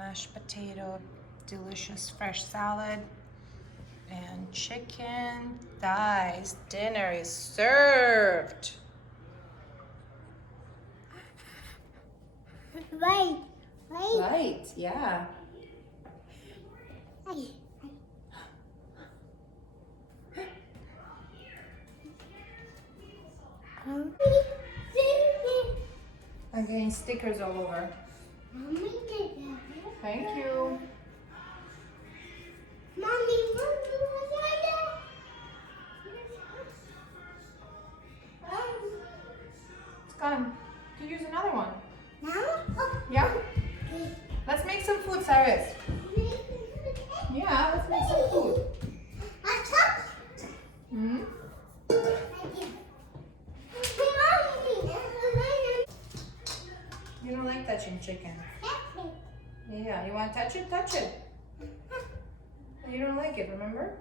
mashed potato, delicious fresh salad, and chicken thighs. Dinner is served. Right. Right, yeah. I'm getting stickers all over. Thank you. It's gone. You can use another one. Yeah? Let's make some food, Cyrus. Yeah, let's make some food. Hmm? You don't like touching chicken. Yeah, you want to touch it? Touch it. You don't like it, remember?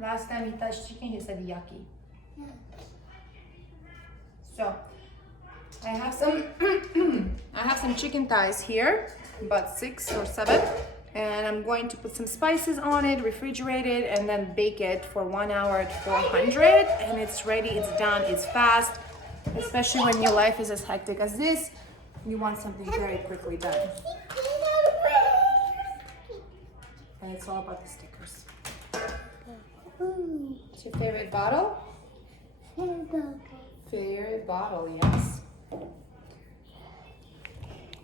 Last time he touched chicken, he said yucky. So, I have some chicken thighs here, about 6 or 7. And I'm going to put some spices on it, refrigerate it, and then bake it for 1 hour at 400. And it's ready, it's done, it's fast. Especially when your life is as hectic as this, you want something very quickly done. And it's all about the stickers. What's your favorite bottle? Favorite bottle, yes.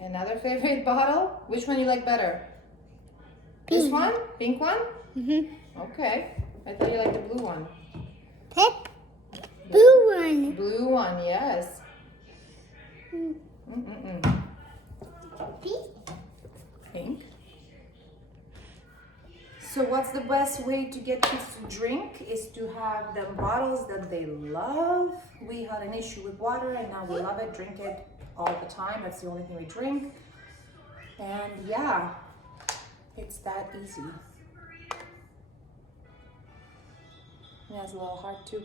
Another favorite bottle? Which one you like better? This one? Pink one? Okay. I thought you liked the blue one. Blue one. Blue one, yes. Pink. So what's the best way to get kids to drink is to have them bottles that they love. We had an issue with water and now we love it, drink it all the time. That's the only thing we drink. And yeah, it's that easy. It has a little heart too.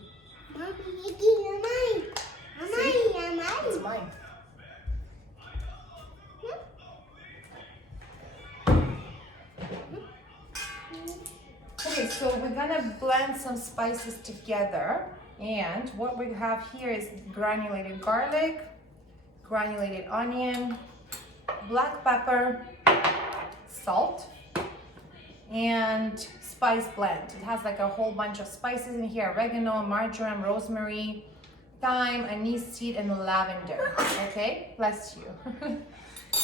It's mine. Okay, so we're gonna blend some spices together, and what we have here is granulated garlic, granulated onion, black pepper, salt, and spice blend. It has like a whole bunch of spices in here: oregano, marjoram, rosemary, thyme, anise seed, and lavender. Okay, bless you.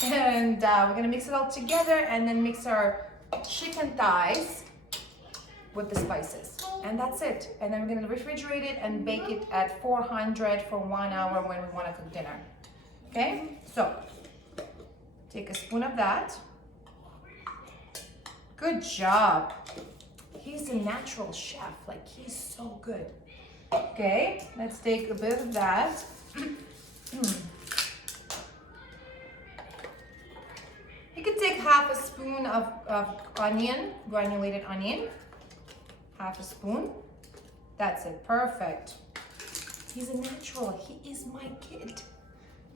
And we're gonna mix it all together and then mix our chicken thighs with the spices, and that's it. And then we're gonna refrigerate it and bake it at 400 for 1 hour when we want to cook dinner. Okay, so take a spoon of that. Good job. He's a natural chef, like he's so good. Okay, let's take a bit of that. You could take half a spoon of onion, granulated onion. Half a spoon. That's it, perfect. He's a natural, he is my kid.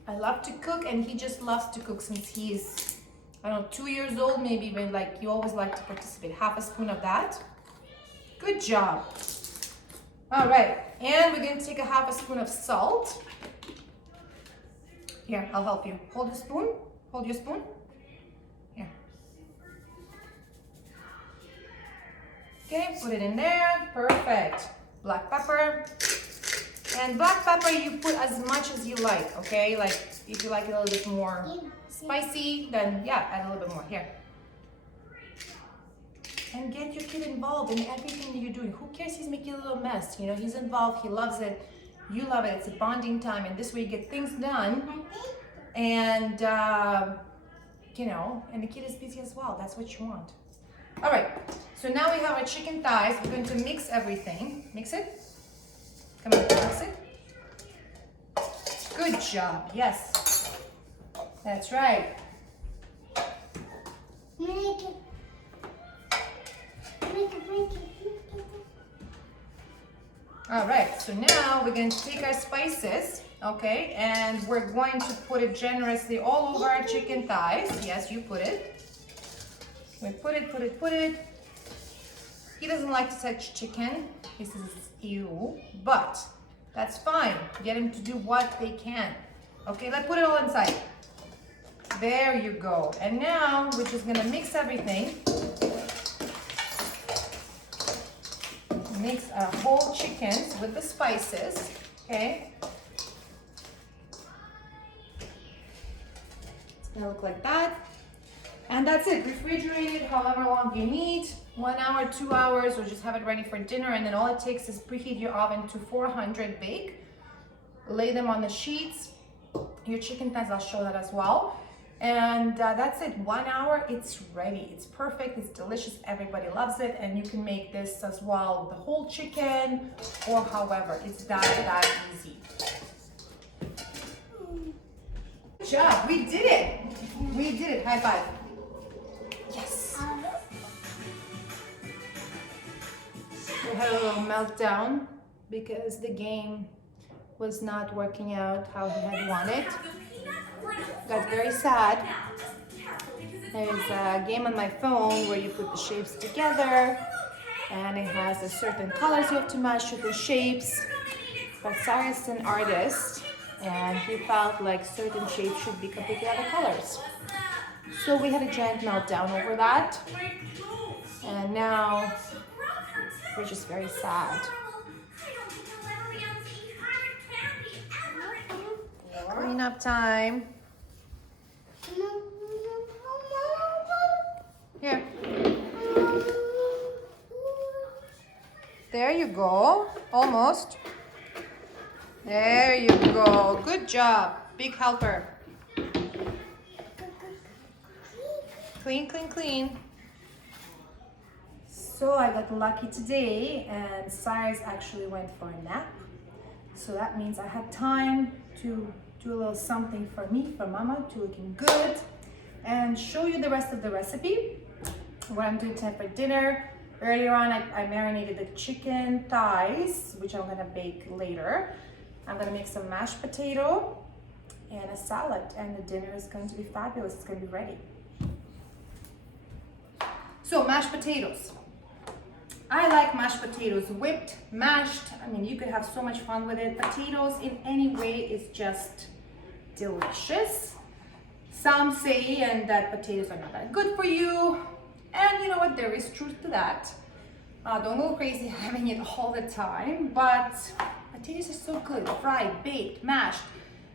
I love to cook and he just loves to cook since he's, I don't know, 2 years old maybe, but like you always like to participate. Half a spoon of that. Good job. All right, and we're gonna take a half a spoon of salt. Here, I'll help you. Hold the spoon, hold your spoon. Here. Okay, put it in there, perfect. Black pepper. And black pepper, you put as much as you like, okay? Like, if you like it a little bit more spicy, then yeah, add a little bit more. Here. And get your kid involved in everything that you're doing. Who cares he's making a little mess? You know, he's involved, he loves it, you love it. It's a bonding time, and this way you get things done. And, you know, and the kid is busy as well. That's what you want. All right, so now we have our chicken thighs. We're going to mix everything. Mix it. Come on, mix it. Good job, yes. That's right. All right, so now we're going to take our spices Okay, and we're going to put it generously all over our chicken thighs. Yes, you put it. We put it. He doesn't like to touch chicken. He says it's ew, but that's fine. Get him to do what they can. Okay, let's put it all inside. There you go. And now we're just gonna mix everything. Mix our whole chickens with the spices, okay? It's gonna look like that. And that's it. Refrigerate it however long you need. 1 hour, 2 hours, or just have it ready for dinner. And then all it takes is preheat your oven to 400 bake. Lay them on the sheets. Your chicken thighs, I'll show that as well. And that's it. 1 hour, it's ready. It's perfect. It's delicious. Everybody loves it. And you can make this as well with the whole chicken or however. It's that easy. Good job. We did it. We did it. High five. Yes. We had a little meltdown because the game was not working out how he had wanted. Got very sad. There's a game on my phone where you put the shapes together and it has a certain colors you have to match with the shapes. But Cyrus is an artist and he felt like certain shapes should be completely other colors. So we had a giant meltdown over that. And now we're just very sad. Cleanup time. Here. There you go. Almost. There you go. Good job. Big helper. Clean, clean, clean. So I got lucky today and Cyrus actually went for a nap. So that means I had time to do a little something for me, for Mama, to looking good, and show you the rest of the recipe. What I'm doing tonight for dinner. Earlier on, I marinated the chicken thighs, which I'm gonna bake later. I'm gonna make some mashed potato and a salad, and the dinner is going to be fabulous. It's gonna be ready. So mashed potatoes. I like mashed potatoes, whipped, mashed. I mean, you could have so much fun with it. Potatoes in any way is just delicious. Some say that potatoes are not that good for you. And you know what, there is truth to that. Don't go crazy having it all the time, but potatoes are so good. Fried, baked, mashed.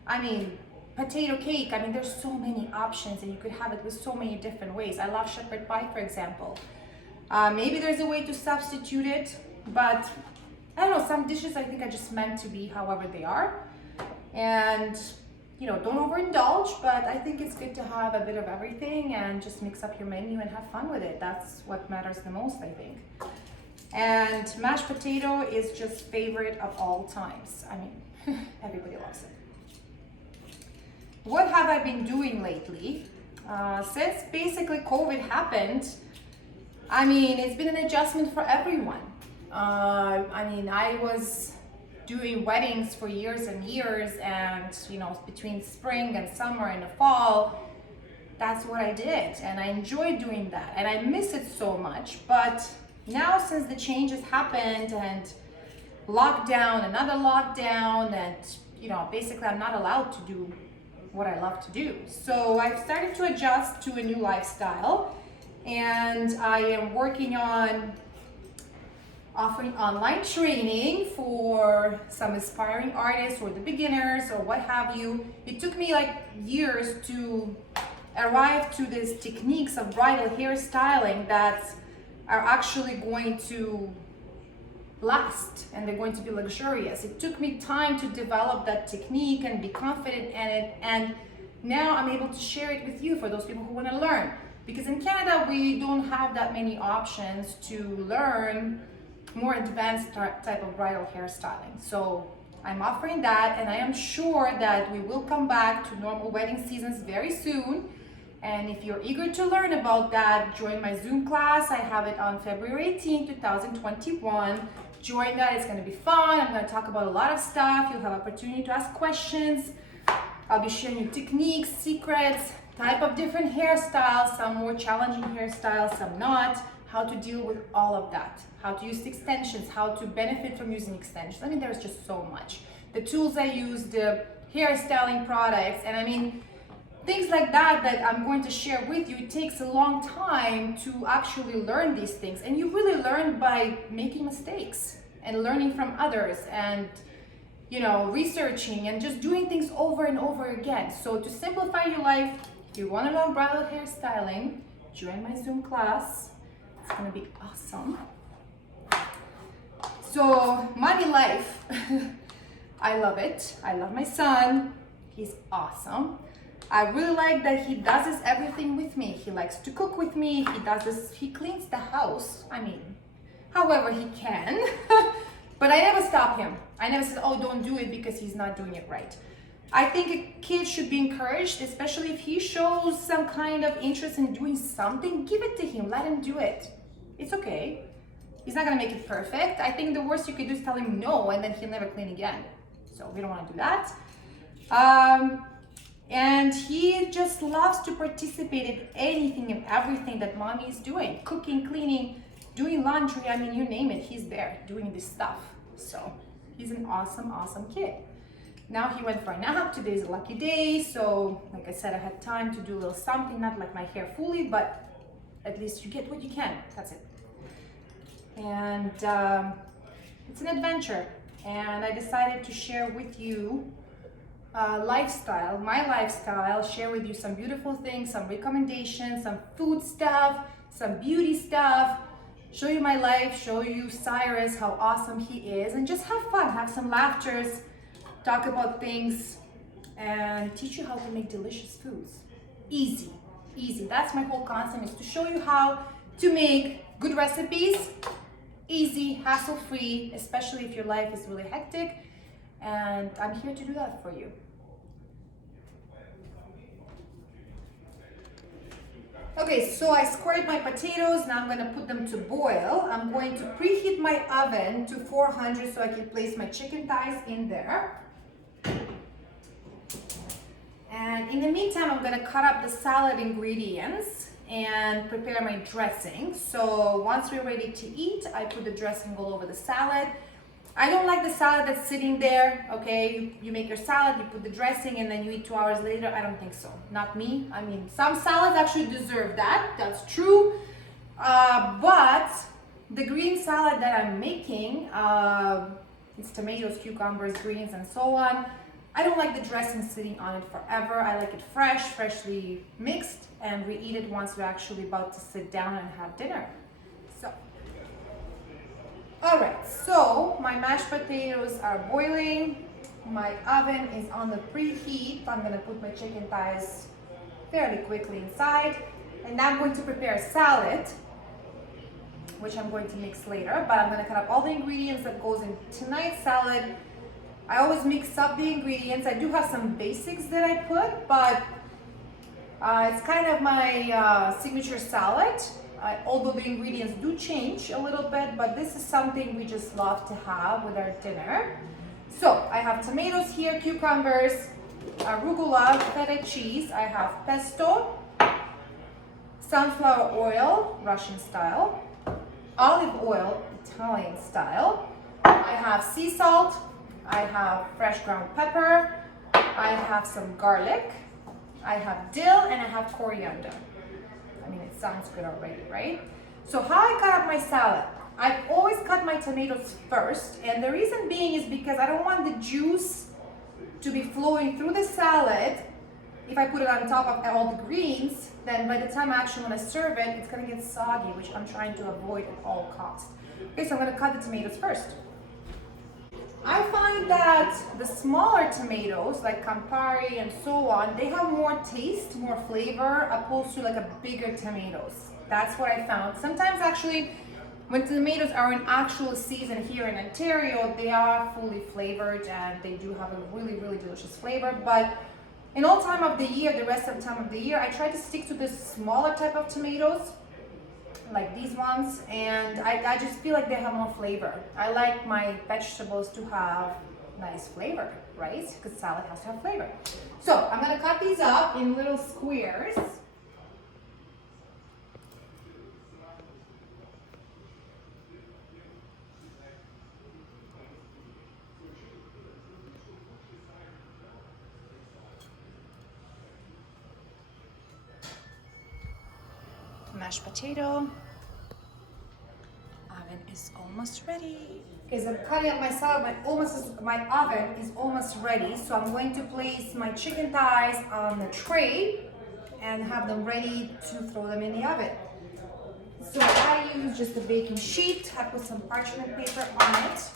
I mean, potato cake. I mean, there's so many options and you could have it with so many different ways. I love shepherd pie, for example. Maybe there's a way to substitute it, but I don't know, some dishes I think are just meant to be however they are. And, you know, don't overindulge, but I think it's good to have a bit of everything and just mix up your menu and have fun with it. That's what matters the most, I think. And mashed potato is just favorite of all times. I mean, everybody loves it. What have I been doing lately? Since basically COVID happened, I mean, it's been an adjustment for everyone. I mean, I was doing weddings for years and years, and you know, between spring and summer and the fall, that's what I did, and I enjoyed doing that, and I miss it so much. But now, since the changes happened and lockdown, another lockdown, and you know, basically I'm not allowed to do what I love to do. So I've started to adjust to a new lifestyle. And I am working on offering online training for some aspiring artists or the beginners or what have you. It took me like years to arrive to these techniques of bridal hairstyling that are actually going to last and they're going to be luxurious. It took me time to develop that technique and be confident in it, and now I'm able to share it with you for those people who want to learn. Because in Canada, we don't have that many options to learn more advanced type of bridal hairstyling. So I'm offering that, and I am sure that we will come back to normal wedding seasons very soon. And if you're eager to learn about that, join my Zoom class. I have it on February 18, 2021. Join that, it's gonna be fun. I'm gonna talk about a lot of stuff. You'll have opportunity to ask questions. I'll be sharing you techniques, secrets, type of different hairstyles, some more challenging hairstyles, some not, how to deal with all of that, how to use extensions, how to benefit from using extensions. I mean, there's just so much. The tools I use, the hairstyling products, and I mean, things like that that I'm going to share with you. It takes a long time to actually learn these things, and you really learn by making mistakes and learning from others and, you know, researching and just doing things over and over again. So to simplify your life, if you want to learn bridal hairstyling, join my Zoom class. It's gonna be awesome. So money life, I love it. I love my son. He's awesome. I really like that he does this everything with me. He likes to cook with me. He does this, he cleans the house. I mean, however he can. But I never stop him. I never said, oh, don't do it because he's not doing it right. I think a kid should be encouraged, especially if he shows some kind of interest in doing something, give it to him, let him do it. It's okay. He's not gonna make it perfect. I think the worst you could do is tell him no, and then he'll never clean again. So we don't wanna do that. And he just loves to participate in anything and everything that mommy is doing. Cooking, cleaning, doing laundry, I mean, you name it, he's there doing this stuff. So he's an awesome, awesome kid. Now he went for a nap. Today is a lucky day. So like I said, I had time to do a little something, not like my hair fully, but at least you get what you can, that's it. And it's an adventure. And I decided to share with you lifestyle, my lifestyle, share with you some beautiful things, some recommendations, some food stuff, some beauty stuff, show you my life, show you Cyrus, how awesome he is, and just have fun, have some laughters, talk about things, and teach you how to make delicious foods. Easy, easy. That's my whole concept, is to show you how to make good recipes, easy, hassle-free, especially if your life is really hectic. And I'm here to do that for you. Okay, so I squared my potatoes. Now I'm going to put them to boil. I'm going to preheat my oven to 400 so I can place my chicken thighs in there. And in the meantime, I'm going to cut up the salad ingredients and prepare my dressing. So once we're ready to eat, I put the dressing all over the salad. I don't like the salad that's sitting there, okay? You make your salad, you put the dressing, and then you eat 2 hours later. I don't think so. Not me. I mean, some salads actually deserve that. That's true. But the green salad that I'm making, it's tomatoes, cucumbers, greens, and so on. I don't like the dressing sitting on it forever. I like it fresh, freshly mixed, and we eat it once we're actually about to sit down and have dinner. So. All right, so my mashed potatoes are boiling. My oven is on the preheat. I'm gonna put my chicken thighs fairly quickly inside. And now I'm going to prepare a salad, which I'm going to mix later, but I'm gonna cut up all the ingredients that goes in tonight's salad. I always mix up the ingredients. I do have some basics that I put, but it's kind of my signature salad. Although the ingredients do change a little bit, but this is something we just love to have with our dinner. So I have tomatoes here, cucumbers, arugula, feta cheese. I have pesto, sunflower oil, Russian style, olive oil, Italian style. I have sea salt. I have fresh ground pepper. I have some garlic. I have dill, and I have coriander. I mean, it sounds good already, right? So how I cut up my salad? I always cut my tomatoes first, and the reason being is because I don't want the juice to be flowing through the salad. If I put it on top of all the greens, then by the time I actually want to serve it, it's going to get soggy, which I'm trying to avoid at all costs. Okay, so I'm going to cut the tomatoes first. I find that the smaller tomatoes, like Campari and so on, they have more taste, more flavor, opposed to like a bigger tomatoes. That's what I found. Sometimes actually, when tomatoes are in actual season here in Ontario, they are fully flavored and they do have a really, really delicious flavor. But in all time of the year, the rest of the time of the year, I try to stick to this smaller type of tomatoes. like these ones, and I just feel like they have more flavor. I like my vegetables to have nice flavor, right? Because salad has to have flavor. So I'm gonna cut these up in little squares. Mashed potato. Oven is almost ready. Okay, so I'm cutting up my salad. My oven is almost ready. So I'm going to place my chicken thighs on the tray and have them ready to throw them in the oven. So I use just a baking sheet. I put some parchment paper on it.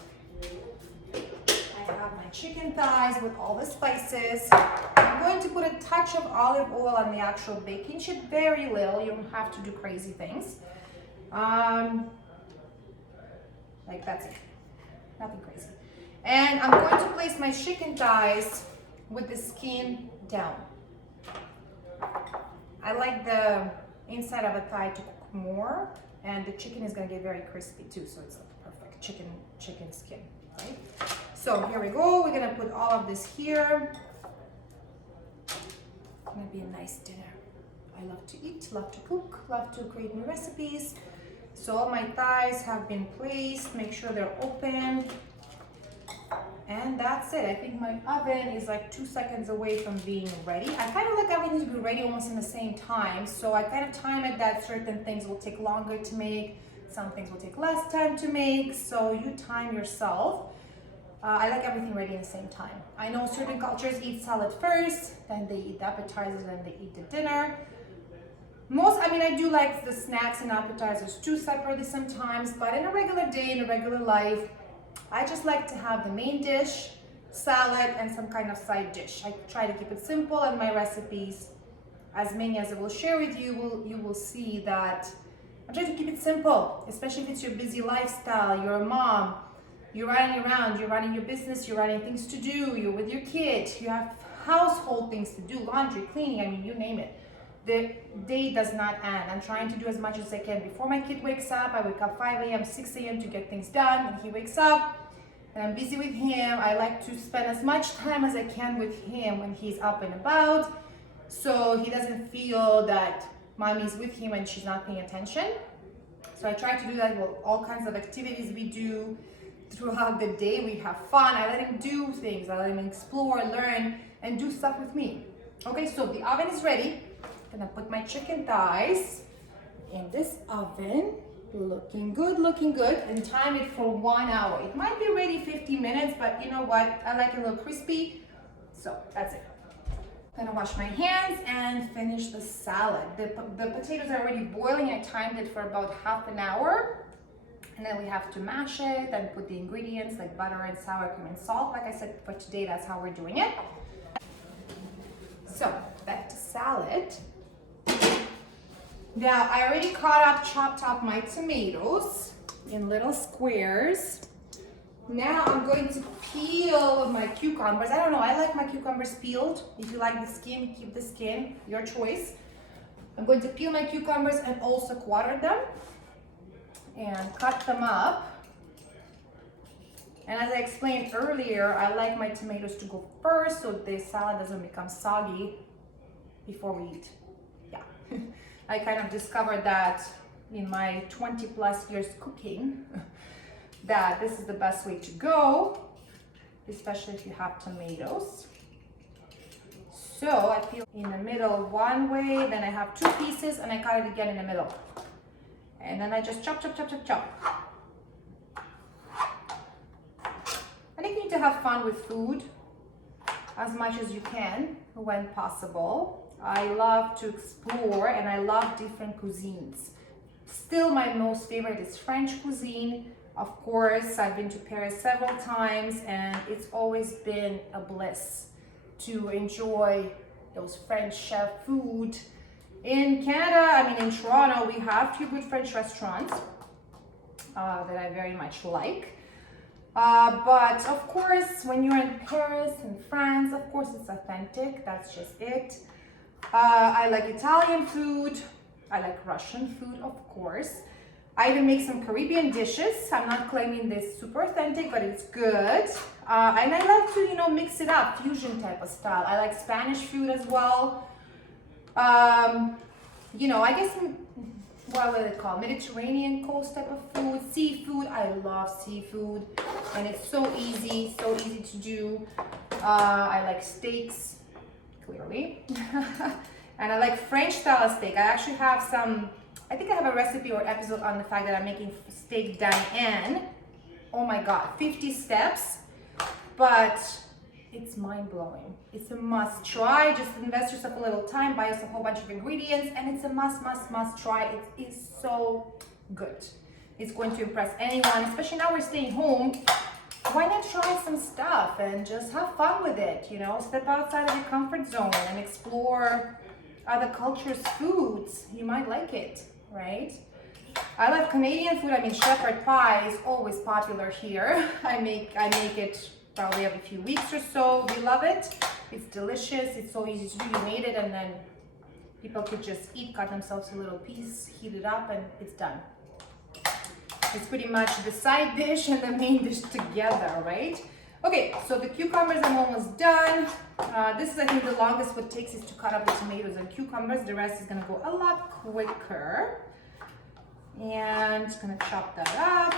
I have my chicken thighs with all the spices. I'm going to put a touch of olive oil on the actual baking sheet, very little. You don't have to do crazy things. Like that's it, nothing crazy. And I'm going to place my chicken thighs with the skin down. I like the inside of a thigh to cook more, and the chicken is gonna get very crispy too, so it's like perfect chicken skin, right? So here we go, we're gonna put all of this here. It's gonna be a nice dinner. I love to eat, love to cook, love to create new recipes. So all my thighs have been placed, make sure they're open. And that's it. I think my oven is like 2 seconds away from being ready. I kind of like everything to be ready almost in the same time. So I kind of time it that certain things will take longer to make, some things will take less time to make. So you time yourself. I like everything ready in the same time. I know certain cultures eat salad first, then they eat the appetizers, then they eat the dinner. I do like the snacks and appetizers too separately sometimes, but in a regular day, in a regular life, I just like to have the main dish, salad, and some kind of side dish. I try to keep it simple, and my recipes, as many as I will share with you, you will see that I'm trying to keep it simple, especially if it's your busy lifestyle, you're a mom, you're running around, you're running your business, you're running things to do, you're with your kids, you have household things to do, laundry, cleaning, you name it. The day does not end. I'm trying to do as much as I can before my kid wakes up. I wake up 5 a.m., 6 a.m. to get things done, and he wakes up, and I'm busy with him. I like to spend as much time as I can with him when he's up and about, so he doesn't feel that mommy's with him and she's not paying attention. So I try to do that with all kinds of activities we do throughout the day. We have fun. I let him do things. I let him explore, learn, and do stuff with me. Okay, so the oven is ready. I'm gonna put my chicken thighs in this oven. Looking good, and time it for 1 hour. It might be ready 50 minutes, but you know what? I like it a little crispy, so that's it. I'm gonna wash my hands and finish the salad. The potatoes are already boiling. I timed it for about half an hour. And then we have to mash it and put the ingredients like butter and sour cream and salt. Like I said, for today, that's how we're doing it. So, back to salad. Now, I already chopped up my tomatoes in little squares. Now I'm going to peel my cucumbers. I don't know, I like my cucumbers peeled. If you like the skin, keep the skin, your choice. I'm going to peel my cucumbers and also quarter them and cut them up. And as I explained earlier, I like my tomatoes to go first so the salad doesn't become soggy before we eat. Yeah. I kind of discovered that in my 20 plus years cooking, that this is the best way to go, especially if you have tomatoes. So I peel in the middle one way, then I have 2 pieces and I cut it again in the middle. And then I just chop. I think you need to have fun with food as much as you can when possible. I love to explore and I love different cuisines. Still, my most favorite is French cuisine. Of course, I've been to Paris several times and it's always been a bliss to enjoy those French chef food. In Canada, in Toronto, we have a few good French restaurants that I very much like. But of course, when you're in Paris and France, of course it's authentic, that's just it. I like Italian food. I like Russian food, of course. I even make some Caribbean dishes. I'm not claiming this super authentic, but it's good. And I like to, mix it up, fusion type of style. I like Spanish food as well. I guess, what would it call? Mediterranean coast type of food, seafood. I love seafood, and it's so easy to do. I like steaks, clearly. And I like French style steak. I actually have I think I have a recipe or episode on the fact that I'm making steak Diane. Oh my God, 50 steps, but it's mind-blowing. It's a must try. Just invest yourself a little time, buy yourself a whole bunch of ingredients, and it's a must try. It is so good. It's going to impress anyone, especially now we're staying home. Why not try some stuff and just have fun with it, Step outside of your comfort zone and explore other cultures' foods. You might like it, right? I love Canadian food. I mean, shepherd pie is always popular here. I make it probably every few weeks or so. We love it. It's delicious. It's so easy to do. You made it, and then people could just cut themselves a little piece, heat it up, and it's done. It's pretty much the side dish and the main dish together, right? Okay, so the cucumbers, I'm almost done. This is, I think, the longest what it takes is to cut up the tomatoes and cucumbers. The rest is gonna go a lot quicker. And just gonna chop that up.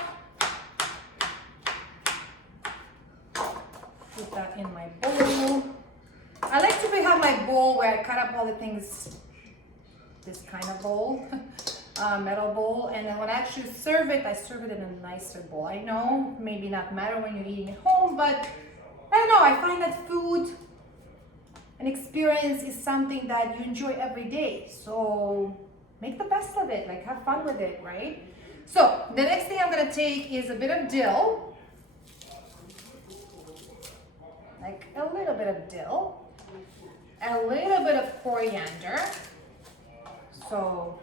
Put that in my bowl. I like to have my bowl where I cut up all the things, this kind of bowl, metal bowl, and then when I actually serve it, I serve it in a nicer bowl. I know, maybe not matter when you're eating at home, but I don't know, I find that food, an experience is something that you enjoy every day. So make the best of it, like have fun with it, right? So the next thing I'm gonna take is a bit of dill, like a little bit of dill, a little bit of coriander, so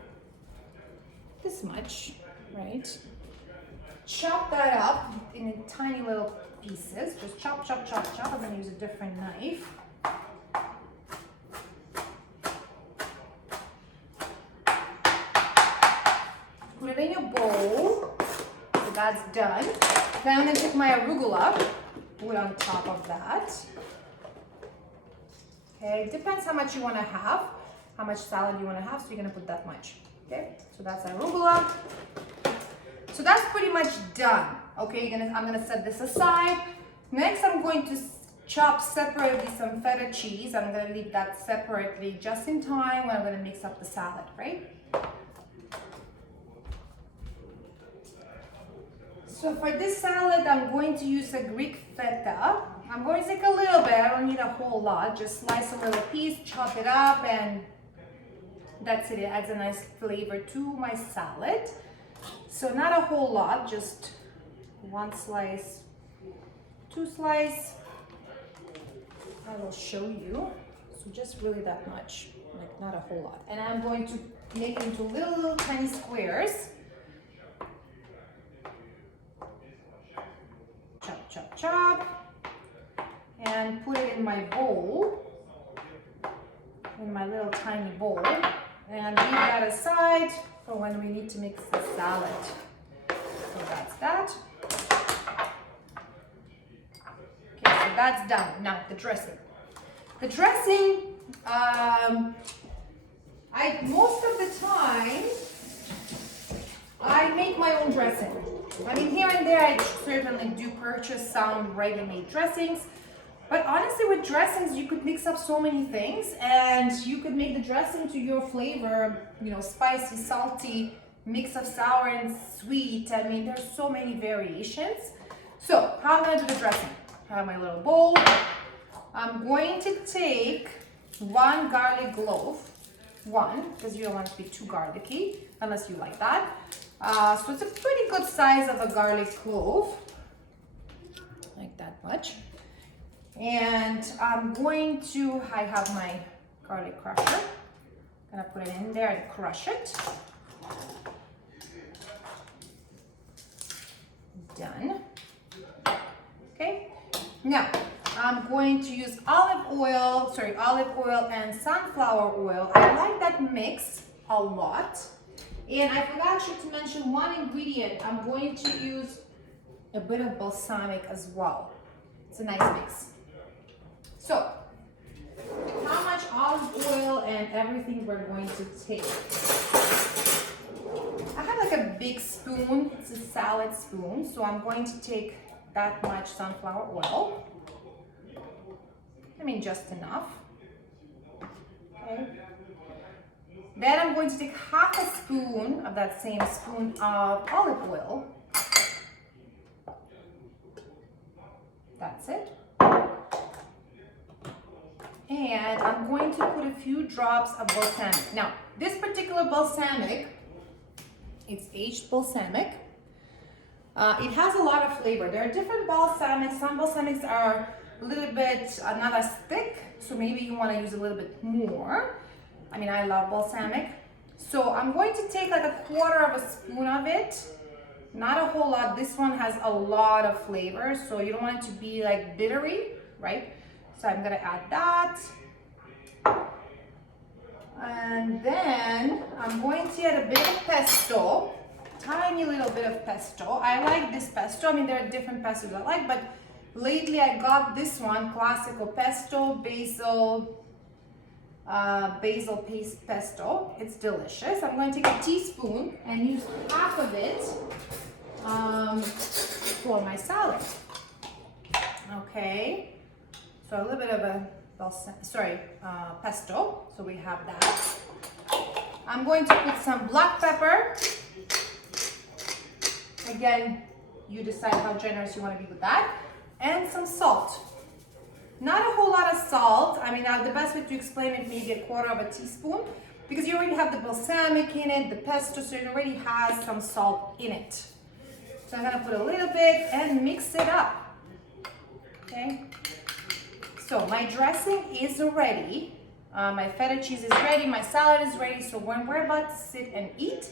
this much, right? Chop that up in tiny little pieces, just chop, chop, chop, chop. I'm gonna use a different knife. Put it in your bowl, so that's done. Then I'm gonna take my arugula, put on top of that. Okay, depends how much you wanna have, how much salad you wanna have, so you're gonna put that much. Okay, so that's arugula. So that's pretty much done. Okay, I'm gonna set this aside. Next, I'm going to chop separately some feta cheese. I'm gonna leave that separately just in time when I'm gonna mix up the salad, right? So for this salad, I'm going to use a Greek feta. I'm going to take a little bit, I don't need a whole lot. Just slice a little piece, chop it up, and that's it. It adds a nice flavor to my salad. So not a whole lot, just one slice, two slices. I will show you. So just really that much, like not a whole lot. And I'm going to make it into little tiny squares. Chop, chop, chop. And put it in my bowl, in my little tiny bowl. And leave that aside for when we need to mix the salad. So that's that. Okay, so that's done. Now the dressing. The dressing, most of the time, I make my own dressing. I mean, here and there, I certainly do purchase some ready-made dressings. But honestly, with dressings, you could mix up so many things, and you could make the dressing to your flavor, spicy, salty, mix of sour and sweet. I mean, there's so many variations. So, how am I gonna do the dressing? I have my little bowl. I'm going to take one garlic clove, because you don't want it to be too garlicky, unless you like that. So it's a pretty good size of a garlic clove, like that much. And I have my garlic crusher. I'm gonna put it in there and crush it. Done. Okay, now I'm going to use olive oil and sunflower oil. I like that mix a lot. And I forgot actually to mention one ingredient. I'm going to use a bit of balsamic as well. It's a nice mix. So, how much olive oil and everything we're going to take? I have like a big spoon. It's a salad spoon. So I'm going to take that much sunflower oil. I mean, just enough. Okay. Then I'm going to take half a spoon of that same spoon of olive oil. That's it. And I'm going to put a few drops of balsamic. Now, this particular balsamic, it's aged balsamic. It has a lot of flavor. There are different balsamics. Some balsamics are a little bit not as thick, so maybe you want to use a little bit more. I mean, I love balsamic. So I'm going to take like a quarter of a spoon of it. Not a whole lot. This one has a lot of flavor, so you don't want it to be like bittery, right? So I'm gonna add that. And then I'm going to add a bit of pesto, tiny little bit of pesto. I like this pesto. I mean, there are different pestos I like, but lately I got this one, classical pesto, basil paste pesto. It's delicious. I'm going to take a teaspoon and use half of it for my salad. Okay, so a little bit of a pesto. So we have that. I'm going to put some black pepper. Again, you decide how generous you want to be with that. And some salt. Not a whole lot of salt. I mean, the best way to explain it, maybe a quarter of a teaspoon, because you already have the balsamic in it, the pesto, so it already has some salt in it. So I'm gonna put a little bit and mix it up. Okay. So my dressing is ready. My feta cheese is ready. My salad is ready. So when we're about to sit and eat,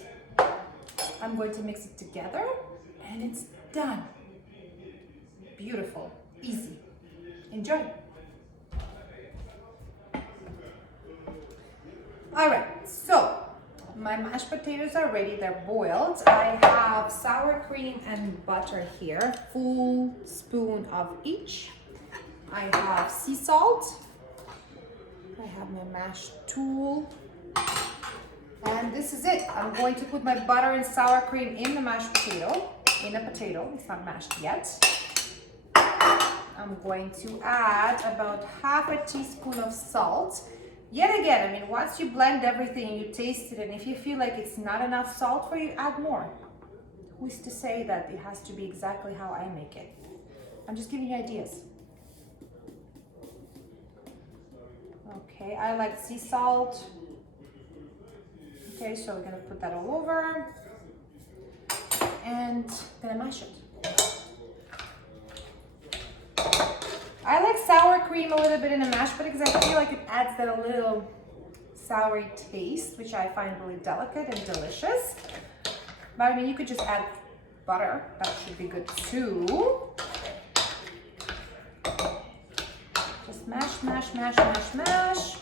I'm going to mix it together, and it's done. Beautiful, easy. Enjoy. All right, so my mashed potatoes are ready. They're boiled. I have sour cream and butter here, full spoon of each. I have sea salt. I have my mash tool. And this is it. I'm going to put my butter and sour cream in the mashed potato, It's not mashed yet. I'm going to add about half a teaspoon of salt. Yet again, I mean, once you blend everything and you taste it, and if you feel like it's not enough salt for you, add more. Who's to say that it has to be exactly how I make it? I'm just giving you ideas. Okay, I like sea salt. Okay, so we're gonna put that all over and gonna mash it. I like sour cream a little bit in a mashed potato because I feel like it adds that a little soury taste, which I find really delicate and delicious. But I mean, you could just add butter. That should be good too. Just mash, mash, mash, mash, mash.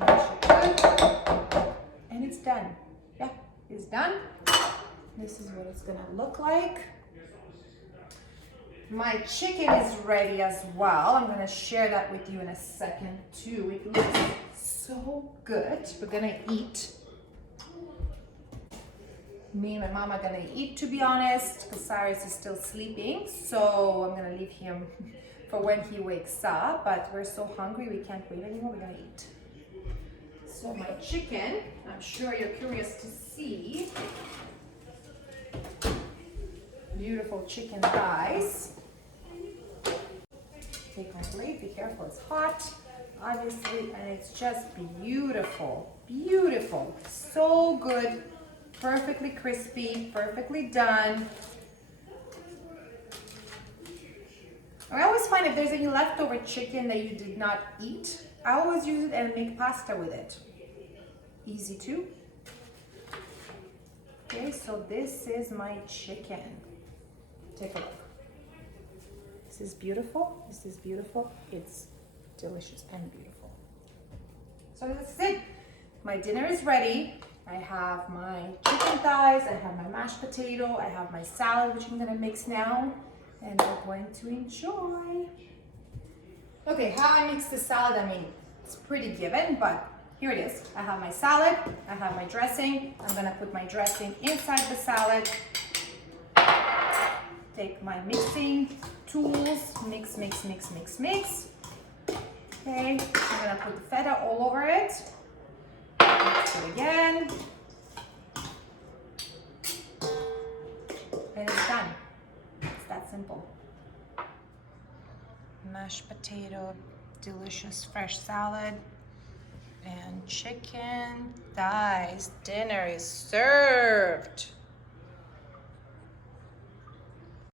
Mash it good. And it's done. Yeah, it's done. This is what it's gonna look like. My chicken is ready as well. I'm gonna share that with you in a second too. It looks so good. We're gonna eat. Me and my mom are gonna eat, to be honest, because Cyrus is still sleeping. So I'm gonna leave him for when he wakes up, but we're so hungry, we can't wait anymore. We're gonna eat. So my chicken, I'm sure you're curious to see. Beautiful chicken thighs. Take my plate, be careful, it's hot, obviously, and it's just beautiful, beautiful, so good, perfectly crispy, perfectly done. I always find if there's any leftover chicken that you did not eat, I always use it and make pasta with it. Easy too. Okay, so this is my chicken. Take a look. This is beautiful. This is beautiful. It's delicious and beautiful. So this is it. My dinner is ready. I have my chicken thighs, I have my mashed potato, I have my salad, which I'm gonna mix now, and we're going to enjoy. Okay, how I mix the salad, I mean, it's pretty given, but here it is. I have my salad, I have my dressing. I'm gonna put my dressing inside the salad. Take my mixing tools, mix, mix, mix, mix, mix. Okay, I'm gonna put the feta all over it. Mix it again. And it's done. It's that simple. Mashed potato, delicious fresh salad, and chicken thighs. Dinner is served.